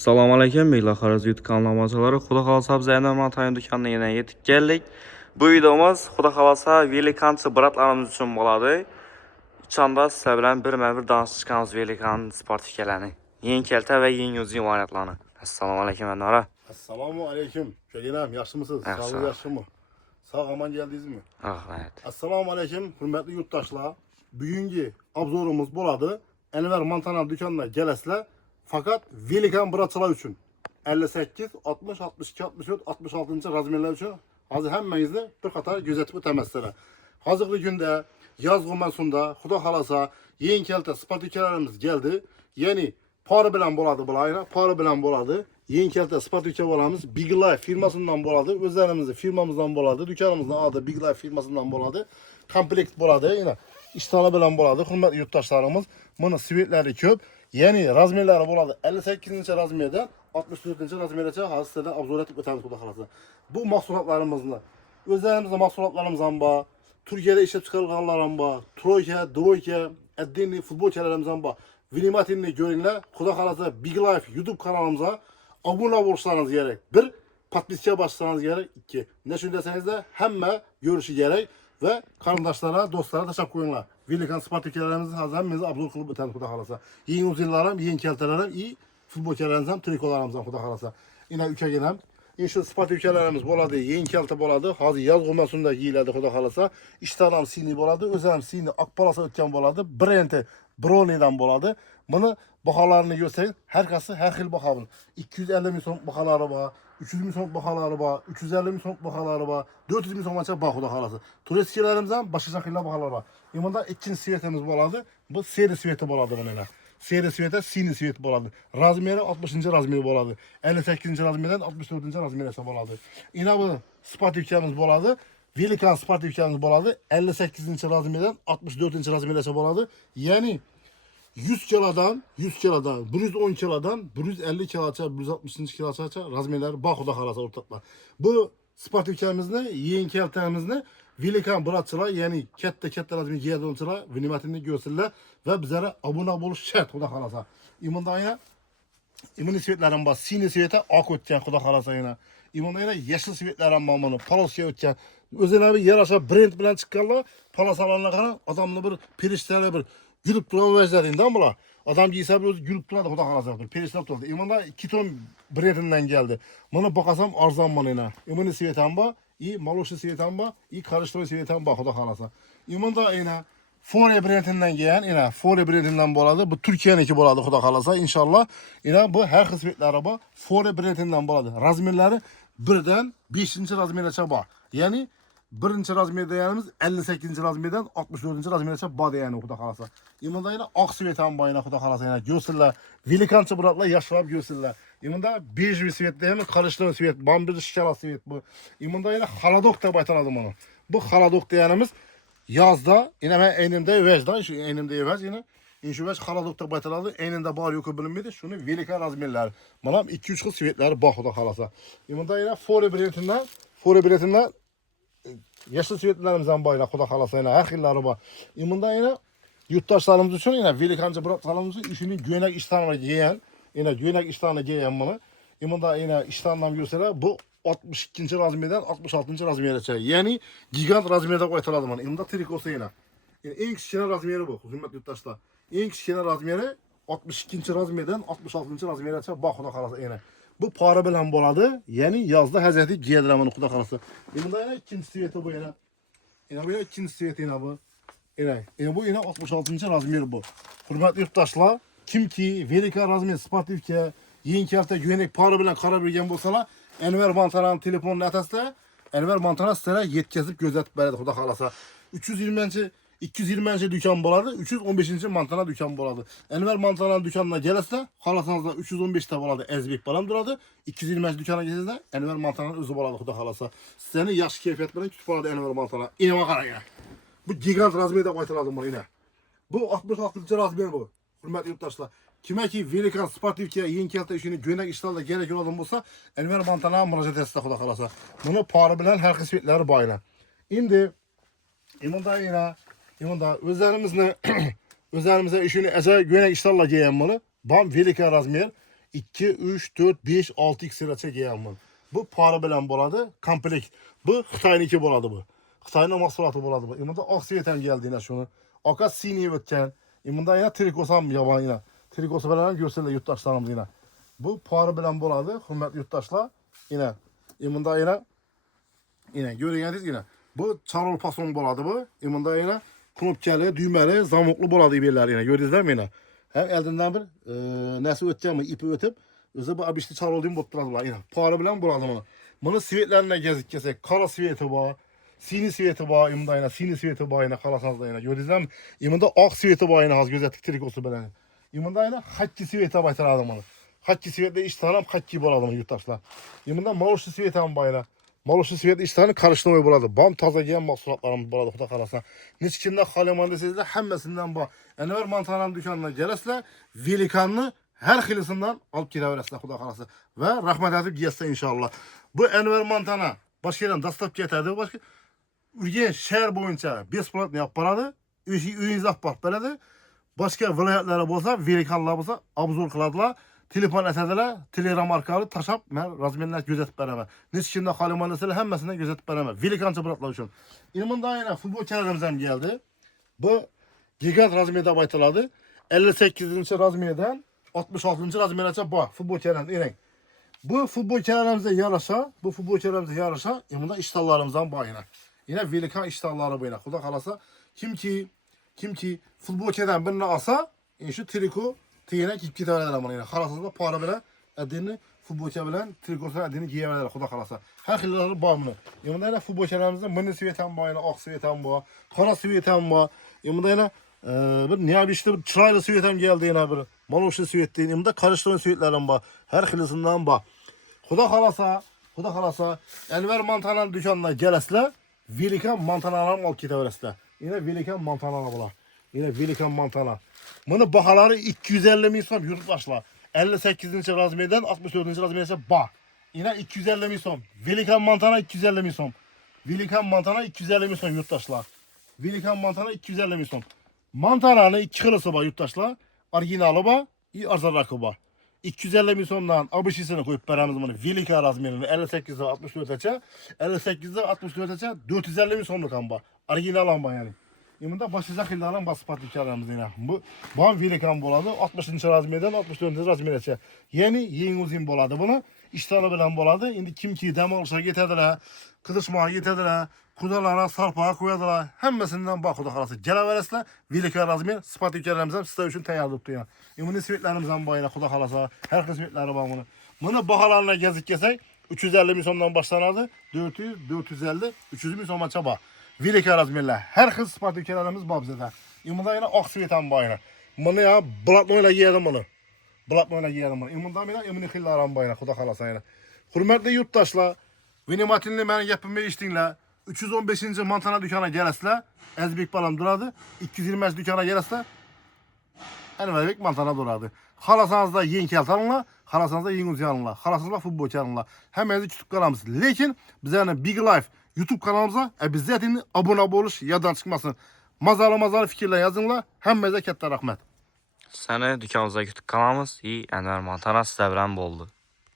Assalamu alaykum, Meyla Xaraz YouTube kanalına amaçları. Xuda xalasa biz Ender Mantanın dükanına yine yetib geldik. Bu videomuz Xuda xalasa Velikançı bratlarımız üçün boladı. İçanda sizə bilən bir danışacağımız Velikanın sportifkələrini. Yeni keltə və yeni yüzü variantlarını. Assalamu alaykum Ender. Assalamu aleyküm. Şöyleyim, yaxşı mısınız? Yaxşı. Sağ olun, yaxşı mı? Sağ aman geldiniz mi? Evet. Assalamu aleyküm, hürmetli yurttaşlar. Bugünkü abzorumuz boladı. Enver Mantanan dükkanına gelesler. Fakat Velikan bırakçılar için 58, 60, 62, 64, 66. razmerler için hazır hemmenizde bir katar gözetimi temessene. Hazırlı günde yaz komasında Xuda halasa yeni kelte spatükelerimiz geldi. Yeni para bilen boladı bulayına. Para bilen boladı. Yeni kelte spatüke bolamız Big Life firmasından boladı. Özelimizi firmamızdan boladı. Dükkanımızın adı Big Life firmasından boladı. Komplekt boladı yine. İştahla bilen boladı. Hürmetli yurttaşlarımız. Bunu sivitleri köp. Yeni razmerleri boladı. 58. razmerden 64. razmerece hazırda abzor etip ötemiz Xuda halasa. Bu mahsulatlarımızla özlerimizde mahsulatlarımızdan bağ. Türkiye'de işe çıkarılanlardan bağ. Troika, Droika, Eddinli futbol çelerimizden bağ. Vinimatinli görünler. Xuda halasa Big Life YouTube kanalımıza abone olursanız gerek. Bir, patbiskaya başlasanız gerek. İki, ne şunu deseniz de hemme görüşü gerek. Ve kardeşlere, dostlara teşekkür ederim. Velikan sportifkelerimizin hazırlamızı abzor kılıp öten Xuda halasa. Yeni uzunlarım, yeni keltelerim, iyi futbol çelerimizden, trikolarımızdan Xuda halasa. Yine ülke gelem. İşte sportifkelerimiz boladı, yeni kelte boladı. Hazır yaz komasında giyildi Xuda halasa. İştahım sini boladı, özelim sini akpalasa ötken boladı. Brenti Brownie'den boladı. Bunu bahalarını gösterin. Herkesi her xil bakalım. 250 milyon bahaları var. 300 milyon bahaları var. 350 milyon bahaları var. 400 milyon maça bak Xuda halasa. Turistçilerimizden başka şekilde bahaları var. İmanda ikinci siyetimiz boladı. Bu seri siyeti boladı bununla. Seri siyete sini siyeti boladı. Razmeri 60. razmeri boladı. 58. razmerden 64. razmerese boladı. Yine bu sportifkemiz boladı. Velikan sportifkemiz boladı. 58. razmerden 64. razmerese boladı. Yani 100 kilodan, 110 kilodan, 150 kiloça, 160 kiloça razmerler bak Xuda halasa ortaklar. Bu sportifkemiz ne? Yeni keltemiz ne? Velikan bırakçılar yani kette razmer giyerdi olçılar, vinimatini görsünler ve bizlere abone oluş şart Xuda halasa. İmanda yine İmuni svetlerin var, sini svete ak ötken Xuda halasa yine. İmanda yine yeşil svetlerin var bunu, palasya ötken. Özel bir yer aşağı brand bilen çıkarlar, palasalarına kadar adamlı bir perişteli bir gülüp duran vezlerinde ama adam giyse bir gülüp duradı Xuda halasa. Perişteli duradı. İmanda 2 ton brandinden geldi. Bana bakasam arzan bana yine. İmuni svetem var. İyi maloşu siyetan ba, iyi karıştırma siyetan ba Xuda halasa. İmanda yine Fore brandinden gelen yine Fore brandinden boladı. Bu Türkiye'ninki boladı Xuda halasa inşallah. Yine bu her kısmetli araba Fore brandinden boladı. Razmerleri birden 5. razmere çaba. Yani birinci razmer değerimiz 58. razmerden 64. razmere ba yani Xuda halasa. İmanda yine ak siyetan ba yine Xuda halasa yine göğsüller. Velikançı bırakla yaşlanıp göğsüller. İmanda bej bir svet değil mi? Karıştırma svet. Bambir şişala svet bu. İmanda yine haladok da baytaladım onu. Bu haladok diyenimiz yazda yine ben eynimde vecda. Şu eynimde evez yine. İnşu vec haladok da baytaladı. Eynimde bari yok bilinmedi. Şunu Velikan razmerler. Bana 2-3 kız svetleri bak Xuda halasa. İmanda yine Fore biletinden yaşlı svetlerimizden bayla Xuda halasa yine her xilleri var. İmanda yine yurttaşlarımız için yine Velikancı bıraklarımızın işini güvenek iştahına giyen yine güvenek iştahına giyen bunu. İmanda yine iştahından gösterler bu 62. razmerden 66. razmere çay. Yani gigant razmerde koytaladım onu. İmanda trikosu yine. Yani en küçük razmeri bu. Hürmetli yurttaşlar. En küçük razmeri 62. razmerden 66. razmere çay. Bak Xuda halasa yine. Bu para bilen boladı. Yani yazda Hazreti giyedilen onu Xuda halasa. İmanda yine ikinci siveti bu yine. Yine bu yine ikinci siveti yine bu. Yine bu yine 66. razmer bu. Hürmetli yurttaşlar, kim ki Velikan razmer sportifke yeni kelte güvenek para bilen karar vergen bolsalar, Enver Mantana'nın telefonunu atasda Enver Mantana sizlere yetkazıp gözetip beredi Xuda halasa. 220. dükkan boladı, 315. Mantana dükkan boladı. Enver Mantana'nın dükkanına gelirse, halasınızda 315'te boladı, ezbek balam duradı. 220. dükkana gelirse, Enver Mantana'nın özü boladı Xuda halasa. Seni yaş keyfiyetlerini kütüp boladı Enver Mantana. İneme karaya. Bu gigant razmerde koytaladım bunu yine. Bu 66. razmer bu. Hürmetli yurttaşlar. Kime ki Velikan sportifke yeni kelte işini güvenek işlerle gerek olan olsa Enver Mantana'ya müracaat etse Xuda halasa. Bunu para bilen her kısmetleri bayla. Şimdi imanda yine imanda özlerimize işini ece güvenek işlerle giyen bunu. Bam Velikan razmer. 2, 3, 4, 5, 6 x'ləcə geyəmmin. Bu para bilən boladı, komplekt. Bu Xitayniki boladı bu. Xitayının mahsulatı boladı bu. İmunda ağ svetən gəldi yine şunu. Aka sini ötkən. İmunda yine trikosam yaban yine. Trikosu bilən görsələr yurttaşlarımız yine. Bu para bilən boladı, hürmetli yurttaşlar. Yine. İmunda yine görüyorsunuz yine. Bu çarol pason boladı bu. İmunda yine knopkalı, düymeli, zamoklu boladı ibirler yine. Gördünüz değil mi yine? Hem eldinden bir nəsə ötkən ipi ötüb, özü bu abişli çarol deyim botduradılar yine. Para bilen boladı bunu. Bunu sivetlerine gezik kesek. Kara siveti var. Sini siveti var. İmunda yine sini siveti var yine. Karasanızda yine. Gördünüz değil mi? İmunda ağ siveti var yine. Az gözettik trikosu bilen. İmunda yine hakki siveti baytaradım bunu. Hakki sivetle iş tanım hakki boladı yurttaşlar. İmunda maloşlu siveti var yine. Maloşlu siveti iş tanım karıştırmayı boladı. Bam taza giyen mahsulatlarımız boladı. Xuda qalasa. Niçkində xalimanda sizdə həmməsindən bax. Ənvər Mantananın dükanına gələsilə velikanlı her xilisindən alıp gidebilirsiniz Xuda qalasa. Və rəhmət edib yiyəsə inşallah. Bu Ənvər Mantana başka yerden dastap getirdi. Başka Ürgen şehir boyunca besplatno yaparadı. Uyinizdə apar belədir. Başka vilayetlərə bolsa, velikanlar bolsa obzor qıladılar. Telefon etədilər, telegram arkalı taşap, mən razmenlər gözətib bərəmə. Niçkində xalimandasıyla həmməsindən gözətib bərəmə. Velikançı bıraklar üçün. İlmində yine futbol kənarımızdan geldi. Bu gigant razmiyede baytıladı. 58. razmiyeden 66. razmiyede bak futbol kənarı inek. Bu futbol kənarımıza yaraşa, İlmində iştallarımızdan bak yine. Yine velikan iştalları bu yine. Xuda qalasa kim ki futbol kənarı birini alsa, şu triko tiyene git ederler ama yine. Xalasızda para bile edini futbolçu bilen trikosuna edini giyebilirler Xuda qalasa. Her xilleri bağımlı. Yılında yine futbol kənarımızda mini siveten var yine, ağ siveten var, kara siveten var. Yılında yine bir niye bir işte çıraylı siveten geldi yine bir. Maloşlu sivet değil. Yılında karıştırma sivetlerim var. Her xilisinden var. Xuda qalasa Ənvər Mantananın dükanına gələsilər, velikan mantanalarını alıp gidebilirsiniz. Yine velikan mantanalar bunlar. Yine velikan mantana. Bunu bahaları 250 min son yurttaşlar. 58. razmiyeden 64. razmiyede bak. Yine 250 min son. Velikan mantana 250 min son. Velikan mantana 250 min son yurttaşlar. Velikan mantana 250 min son. Mantananın iki kılısı var yurttaşlar. Orijinali var, arzarrakı var. 250 min sondan abişisini koyup beremiz bunu. Velikan razmiyeni 58'de 64'e 58'de 64'e 450 min sonluk amba. Orijinal amba yani. Yımında başlayacak illerden basıp patlıklarımız yine. Bu velikan boladı. 60. razmiyeden 64. razmiyede. Yeni uzun boladı bunu. İştahlı bilen boladı. Şimdi kim ki demalışa getirdiler. Kıdışmaya getirdiler. Kudalara, sarpağa koyadılar. Hemmesinden bak Xuda qalasa. Gələvərəslə velikan razmiyer spatiklərimizdən sizə üçün təyar tutdu yani. Bunu sivetlərimizdən bayına Xuda qalasa. Hər xil sivetləri var bunu. Bunu bahalarına gəzik kəsək 350 min sondan başlanardı. 400, 450, 300 min son çaba. Velikan razmiyerlər. Hər xil spatiklərimiz var bizdə. İmunda yine ağ sivetan bayına. Bunu ya blatnoyla giyədim bunu. Blatnoyla giyədim bunu. İmunda yine imini xillərin bayına Xuda qalasa yine. Hürmetli yurttaşlar, vinimatinli mənim yapımı içdinlər. 315. Mantana dükkana gələsilər. Əzbek balam duradı. 220 dükkana gələsilər. Ənvər Mantana duradı. Xalasanızda yeni keltanınlar, xalasanızda yeni uziyanınlar, xalasanızda futbol kanalınlar. Həmənizi kütüb qalamız. Lekin bizə Big Life YouTube kanalımıza bizzətin abone oluş yadan çıxmasın. Mazalı fikirlər yazınlar. Həmmənizə kətdə rəhmət. Səni dükanımıza götürüb kanalımız Ənvər Mantana sizə bilən boldu.